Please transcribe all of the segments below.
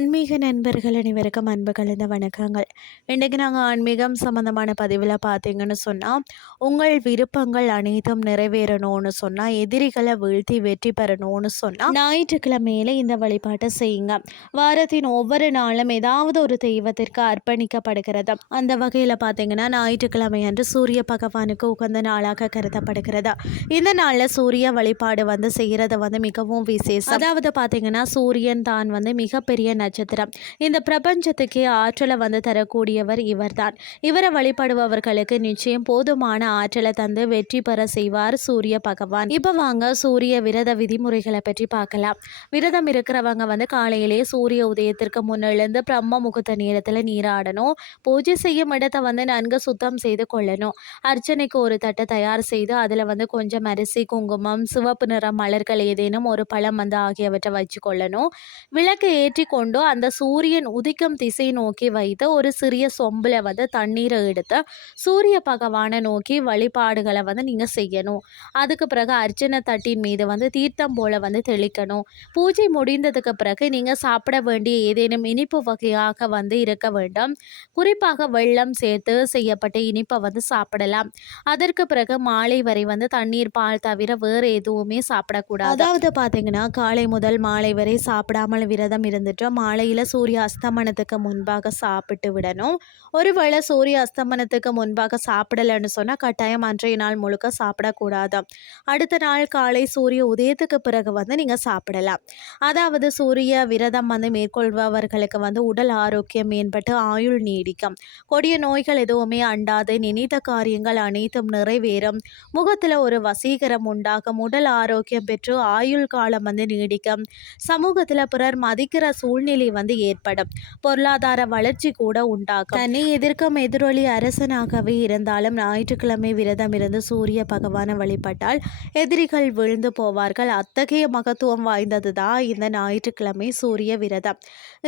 ஆன்மீக நண்பர்கள் அனைவருக்கும் அன்பு கலந்த வணக்கங்கள். இன்றைக்கு நாங்கள் ஆன்மீகம் சம்மந்தமான பதிவில் பார்த்தீங்கன்னு சொன்னால் உங்கள் விருப்பங்கள் அனைத்தும் நிறைவேறணும்னு சொன்னால் எதிரிகளை வீழ்த்தி வெற்றி பெறணும்னு சொன்னால் ஞாயிற்றுக்கிழமையில இந்த வழிபாட்டை செய்யுங்க. வாரத்தின் ஒவ்வொரு நாளும் ஏதாவது ஒரு தெய்வத்திற்கு அர்ப்பணிக்கப்படுகிறது. அந்த வகையில் பார்த்தீங்கன்னா ஞாயிற்றுக்கிழமை அன்று சூரிய பகவானுக்கு உகந்த நாளாக கருதப்படுகிறது. இந்த நாளில் சூரிய வழிபாடு வந்து செய்கிறது வந்து மிகவும் விசேஷம். அதாவது பார்த்தீங்கன்னா சூரியன் தான் வந்து மிகப்பெரிய நட்சத்திரம். இந்த பிரபஞ்சத்துக்கே ஆற்றலை வந்து தரக்கூடியவர் இவர்தான். இவரை வழிபடுபவர்களுக்கு நிச்சயம் போதுமான ஆற்றலை தந்து வெற்றி பெற செய்வார் சூரிய பகவான். இப்போ வாங்க சூரிய விரத விதிமுறைகளை பற்றி பார்க்கலாம். விரதம் இருக்கிறவங்க வந்து காலையிலே சூரிய உதயத்திற்கு முன்னிலிருந்து பிரம்ம முகூர்த்த நேரத்தில் நீராடணும். பூஜை செய்யும் இடத்தை வந்து நன்கு சுத்தம் செய்து கொள்ளணும். அர்ச்சனைக்கு ஒரு தட்டை தயார் செய்து அதில் வந்து கொஞ்சம் அரிசி குங்குமம் சிவப்பு நிற மலர்கள் ஏதேனும் ஒரு பழம் வந்து ஆகியவற்றை வச்சு கொள்ளணும் விளக்கு ஏற்றி கொண்டு அந்த சூரியன் உதிக்கும் திசை நோக்கி வைத்து ஒரு சிறிய சொம்பில் வந்து தண்ணீரை எடுத்து சூரிய பகவானை நோக்கி வழிபாடுகளை வந்து நீங்கள் செய்யணும். அதுக்கு பிறகு அர்ச்சனை தட்டின் மீது வந்து தீர்த்தம் போல் வந்து தெளிக்கணும். பூஜை முடிந்ததுக்கு பிறகு நீங்கள் சாப்பிட வேண்டிய ஏதேனும் இனிப்பு வகையாக வந்து இருக்க வேண்டும். குறிப்பாக வெள்ளம் சேர்த்து செய்யப்பட்ட இனிப்பை வந்து சாப்பிடலாம். அதற்கு பிறகு மாலை வரை வந்து தண்ணீர் பால் தவிர வேறு எதுவுமே சாப்பிடக்கூடாது. அதாவது பார்த்தீங்கன்னா காலை முதல் மாலை வரை சாப்பிடாமல் விரதம் இருந்துட்டு மாலையில் சூரிய அஸ்தமனத்துக்கு முன்பாக சாப்பிட்டு விடணும். ஒருவேளை சூரிய அஸ்தமனத்துக்கு முன்பாக சாப்பிடலைன்னு சொன்னால் கட்டாயம் அன்றைய நாள் முழுக்க சாப்பிடக்கூடாது அடுத்த நாள் காலை சூரிய உதயத்துக்கு பிறகு வந்து நீங்கள் சாப்பிடலாம். அதாவது சூரிய விரதம் வந்து மேற்கொள்பவர்களுக்கு வந்து உடல் ஆரோக்கியம் மேம்பட்டு ஆயுள் நீடிக்கும். கொடிய நோய்கள் எதுவுமே அண்டாது. நினைத்த காரியங்கள் அனைத்தும் நிறைவேறும். முகத்தில் ஒரு வசீகரம் உண்டாகும். உடல் ஆரோக்கியம் பெற்று ஆயுள் காலம் வந்து நீடிக்கும். சமூகத்தில் பிறர் மதிக்கிற சூழ்நிலை சூழ்நிலை வந்து ஏற்படும். பொருளாதார வளர்ச்சி கூட உண்டாகும். தன்னை எதிர்க்கும் எதிரொலி அரசனாகவே இருந்தாலும் ஞாயிற்றுக்கிழமை விரதம் இருந்து சூரிய பகவானை வழிபட்டால் எதிரிகள் விழுந்து போவார்கள். அத்தகைய மகத்துவம் வாய்ந்தது தான் இந்த ஞாயிற்றுக்கிழமை சூரிய விரதம்.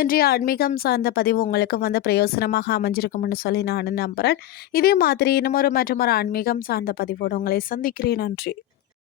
இன்றைய ஆன்மீகம் சார்ந்த பதிவு உங்களுக்கு வந்து பிரயோசனமாக அமைஞ்சிருக்கும்னு சொல்லி நான் நம்புகிறேன் இதே மாதிரி இன்னும் ஒரு மற்றும் ஒரு ஆன்மீகம் சார்ந்த பதிவோடு உங்களை சந்திக்கிறேன். நன்றி.